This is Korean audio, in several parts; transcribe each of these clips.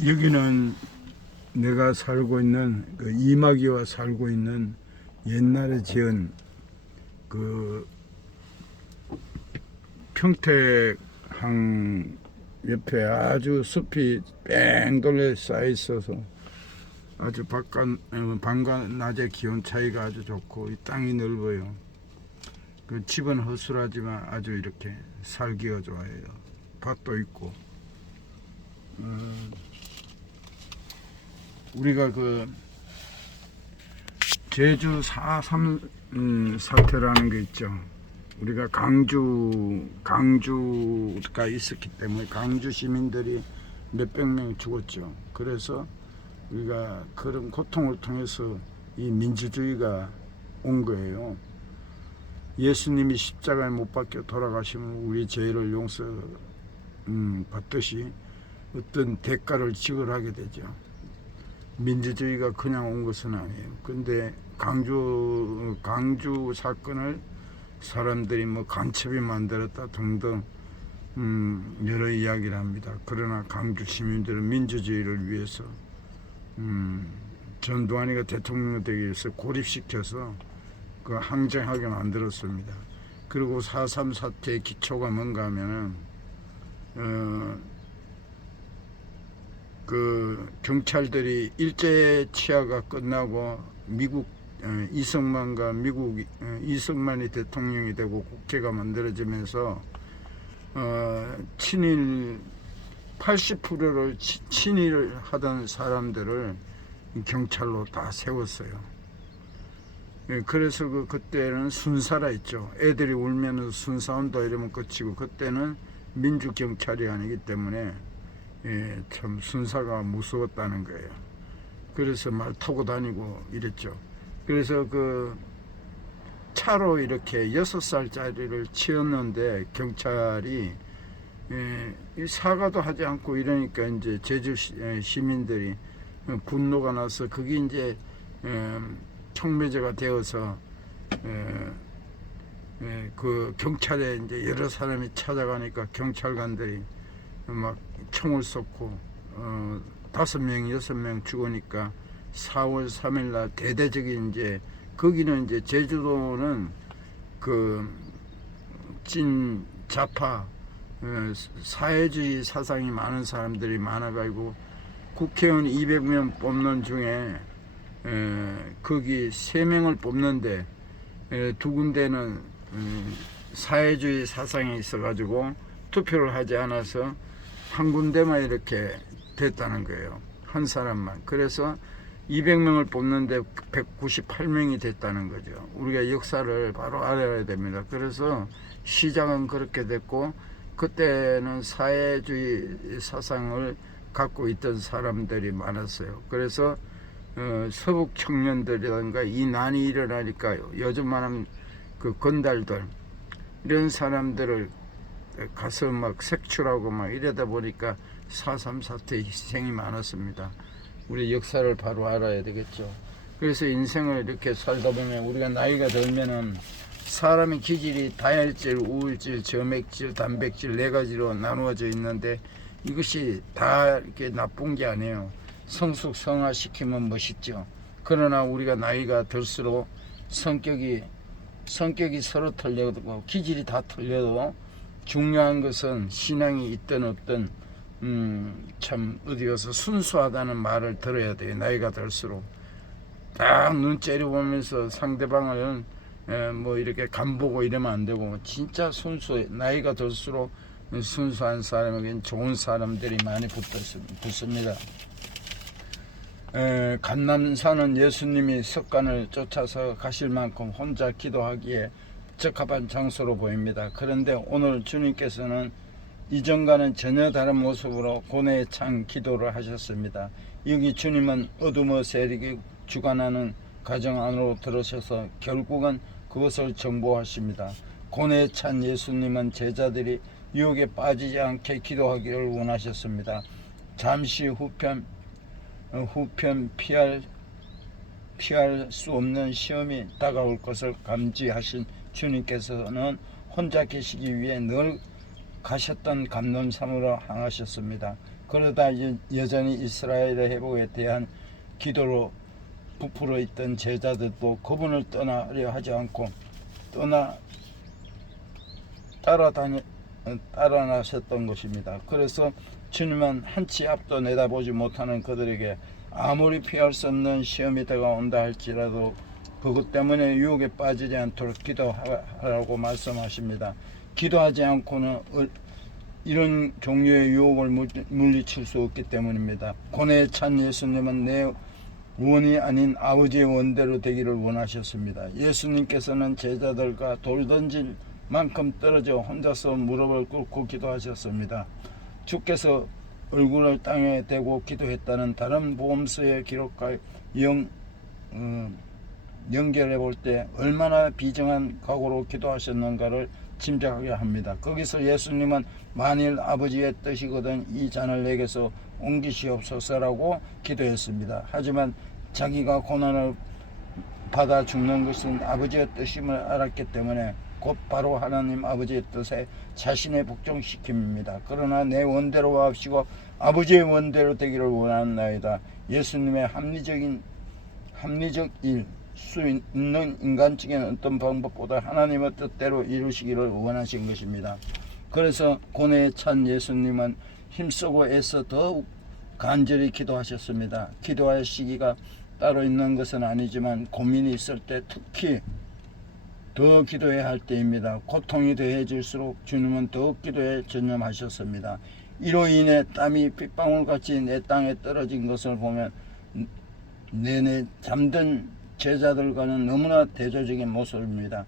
여기는 내가 살고 있는 그 이마기와 살고 있는 옛날에 지은 그 평택항 옆에 아주 숲이 뺑돌려 쌓여 있어서 아주 밤과 낮의 기온 차이가 아주 좋고 이 땅이 넓어요. 그 집은 허술하지만 아주 이렇게 살기가 좋아요. 밭도 있고. 우리가 그 제주 4.3 사태라는 게 있죠. 우리가 강주가 있었기 때문에 강주 시민들이 몇백 명이 죽었죠. 그래서 우리가 그런 고통을 통해서 이 민주주의가 온 거예요. 예수님이 십자가에 못 박혀 돌아가시면 우리 죄를 용서 받듯이 어떤 대가를 지불하게 되죠. 민주주의가 그냥 온 것은 아니에요. 근데 강주 사건을 사람들이 뭐 간첩이 만들었다 등등 여러 이야기를 합니다. 그러나 강주 시민들은 민주주의를 위해서 전두환이가 대통령 되기 위해서 고립시켜서 그 항쟁하게 만들었습니다. 그리고 4.3 사태의 기초가 뭔가 하면은 그 경찰들이 일제 치하가 끝나고 미국 이승만이 대통령이 되고 국회가 만들어지면서 친일 80%를 친일을 하던 사람들을 경찰로 다 세웠어요. 그래서 그때는 순사라 있죠. 애들이 울면 순사온다 이러면 끝이고, 그때는 민주경찰이 아니기 때문에 참 순사가 무서웠다는 거예요. 그래서 말 타고 다니고 이랬죠. 그래서 그 차로 이렇게 6살짜리를 치었는데 경찰이 사과도 하지 않고 이러니까 이제 제주 시민들이 분노가 나서 그게 이제 청매제가 되어서 그 경찰에 이제 여러 사람이 찾아가니까 경찰관들이 막 총을 쏘고 5명, 6명 죽으니까 4월 3일 날 대대적인 이제 거기는 이제 제주도는 그 찐 좌파 사회주의 사상이 많은 사람들이 많아가지고 국회의원 200명 뽑는 중에 거기 3명을 뽑는데 2군데는 사회주의 사상이 있어가지고 투표를 하지 않아서 한 군데만 이렇게 됐다는 거예요. 한 사람만. 그래서 200명을 뽑는데 198명이 됐다는 거죠. 우리가 역사를 바로 알아야 됩니다. 그래서 시장은 그렇게 됐고, 그때는 사회주의 사상을 갖고 있던 사람들이 많았어요. 그래서 서북 청년들이라든가 이 난이 일어나니까 요즘 말하면 그 건달들 이런 사람들을 가서 막 색출하고 막 이러다 보니까 4.3 사태 희생이 많았습니다. 우리 역사를 바로 알아야 되겠죠. 그래서 인생을 이렇게 살다 보면 우리가 나이가 들면은 사람의 기질이 다혈질, 우울질, 점액질, 단백질 4가지로 나누어져 있는데 이것이 다 이렇게 나쁜 게 아니에요. 성숙성화시키면 멋있죠. 그러나 우리가 나이가 들수록 성격이 서로 틀려도 기질이 다 틀려도 중요한 것은 신앙이 있든 없든 참 어디 가서 순수하다는 말을 들어야 돼요. 나이가 들수록 딱 눈 째려보면서 상대방을 뭐 이렇게 간보고 이러면 안 되고, 진짜 나이가 들수록 순수한 사람에겐 좋은 사람들이 많이 붙습니다. 감남산은 예수님이 석간을 쫓아서 가실 만큼 혼자 기도하기에 적합한 장소로 보입니다. 그런데 오늘 주님께서는 이전과는 전혀 다른 모습으로 고뇌에 찬 기도를 하셨습니다. 여기 주님은 어둠의 세력이 주관하는 가정 안으로 들어서서 결국은 그것을 정보하십니다. 고뇌에 찬 예수님은 제자들이 유혹에 빠지지 않게 기도하기를 원하셨습니다. 잠시 후편 피할 수 없는 시험이 다가올 것을 감지하신 주님께서는 혼자 계시기 위해 늘 가셨던 감람산으로 향하셨습니다. 그러다 여전히 이스라엘의 회복에 대한 기도로 부풀어 있던 제자들도 그분을 떠나려 하지 않고 따라 나섰던 것입니다. 그래서 주님은 한치 앞도 내다보지 못하는 그들에게 아무리 피할 수 없는 시험이 다가온다 할지라도 그것 때문에 유혹에 빠지지 않도록 기도하라고 말씀하십니다. 기도하지 않고는 이런 종류의 유혹을 물리칠 수 없기 때문입니다. 고뇌에 찬 예수님은 내 원이 아닌 아버지의 원대로 되기를 원하셨습니다. 예수님께서는 제자들과 돌 던질 만큼 떨어져 혼자서 무릎을 꿇고 기도하셨습니다. 주께서 얼굴을 땅에 대고 기도했다는 다른 복음서의 기록과 연결해 볼 때 얼마나 비정한 각오로 기도하셨는가를 짐작하게 합니다. 거기서 예수님은 만일 아버지의 뜻이거든 이 잔을 내게서 옮기시옵소서라고 기도했습니다. 하지만 자기가 고난을 받아 죽는 것은 아버지의 뜻임을 알았기 때문에 곧 바로 하나님 아버지의 뜻에 자신의 복종시킵니다. 그러나 내 원대로 하옵시고 아버지의 원대로 되기를 원하나이다. 예수님의 합리적 일, 수 있는 인간적인 어떤 방법보다 하나님의 뜻대로 이루시기를 원하신 것입니다. 그래서 고뇌에 찬 예수님은 힘쓰고 애써 더욱 간절히 기도하셨습니다. 기도할 시기가 따로 있는 것은 아니지만 고민이 있을 때 특히 더 기도해야 할 때입니다. 고통이 더해질수록 주님은 더욱 기도에 전념하셨습니다. 이로 인해 땀이 빗방울같이 내 땅에 떨어진 것을 보면 내내 잠든 제자들과는 너무나 대조적인 모습입니다.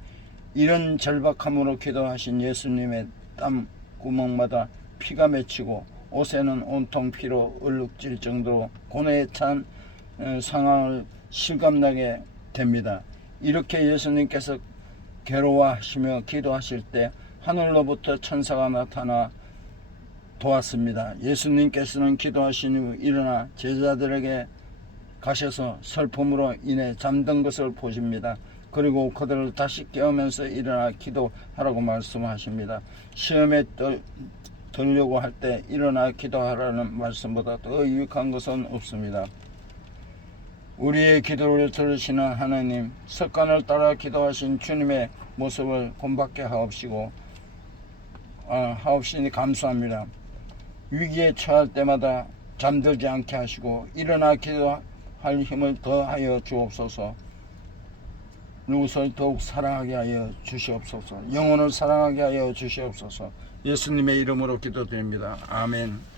이런 절박함으로 기도하신 예수님의 땀 구멍마다 피가 맺히고 옷에는 온통 피로 얼룩질 정도로 고뇌에 찬 상황을 실감나게 됩니다. 이렇게 예수님께서 괴로워하시며 기도하실 때 하늘로부터 천사가 나타나 도왔습니다. 예수님께서는 기도하신 후 일어나 제자들에게 가셔서 슬픔으로 인해 잠든 것을 보십니다. 그리고 그들을 다시 깨우면서 일어나 기도하라고 말씀하십니다. 시험에 들려고 할 때 일어나 기도하라는 말씀보다 더 유익한 것은 없습니다. 우리의 기도를 들으시는 하나님, 습관을 따라 기도하신 주님의 모습을 본받게 하옵시니 감사합니다. 위기에 처할 때마다 잠들지 않게 하시고 일어나 기도할 힘을 더하여 주옵소서. 이웃을 더욱 사랑하게 하여 주시옵소서. 영혼을 사랑하게 하여 주시옵소서. 예수님의 이름으로 기도드립니다. 아멘.